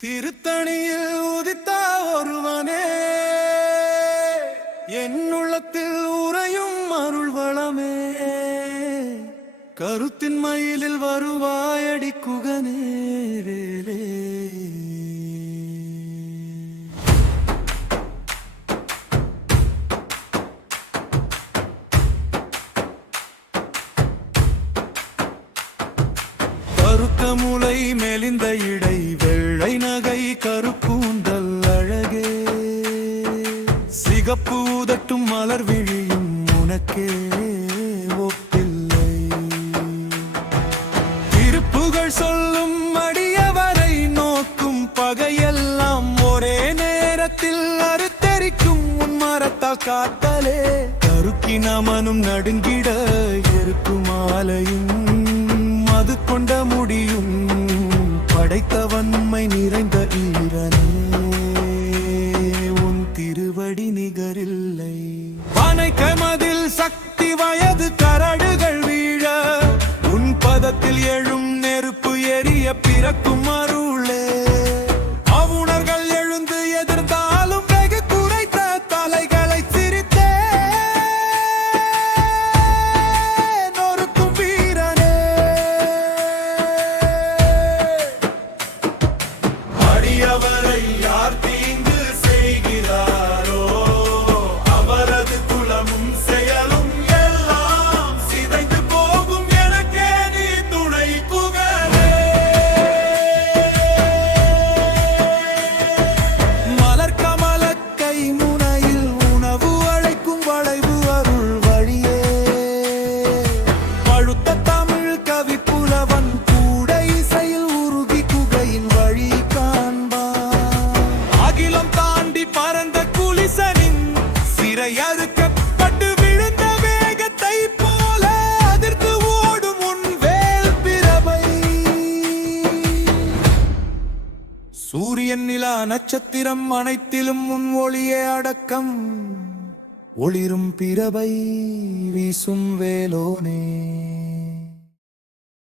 திருத்தணியில் உதித்த ஒருவனே என்னுள்ளத்தில் உறையும் அருள் வளமே கருத்தின் மயிலில் வருவாயடி குகனே வேலே கருத்த முலை மெலிந்த இடை வெள்ளை நகை கருக்கூந்தல் அழகே சிகப்பு உதட்டும் மலர் விழியும் உனக்கே ஒப்பில்லை திருப்புகள் சொல்லும் அடியவரை நோக்கும் பகையெல்லாம் ஒரே நேரத்தில் அறுத்தரிக்கும் உன் மரத்தால் காத்தலே கருக்கி நமனும் நடுங்கிட இருக்கும் ஆலையும் அது கொண்ட முடியும் படைத்தவன்மை நிறைந்த ஈரனே உன் திருவடி நிகரில்லை பனைக்கமதில் சக்தி வயது கரடுகள் வீழ உன் பதத்தில் எழும் நெருப்பு எரிய பிறக்கும் அருளே அவுணர்கள் எழுந்து எதிர்த்தாலும் வெகு குறைத்த தலைகளை சிரித்தே நொறுக்கும் வீரனே அடியவரை யார் தீங்கு செய்கிறாரோ அவரது குலமும் செயலும் எல்லாம் சிதைந்து போகும் எனக்கே நீ துணை புகழே மலர் கமல கை முனையில் உணவு அழைக்கும் வளைவு அருள் வழியே பழுத்த தமிழ் கவி புலவன் கூட இசையில் உருகி குகையின் வழி அகிலம் தாண்டி பறந்த குலிசனின் சிறை அறுக்கப்பட்டு விழுந்த வேகத்தை போல அதிர்ந்து ஓடும் உன் வேல் பிரபை சூரியன் நிலா நட்சத்திரம் அனைத்திலும் உன் ஒளியே அடக்கம் ஒளிரும் பிரபை வீசும் வேலோனே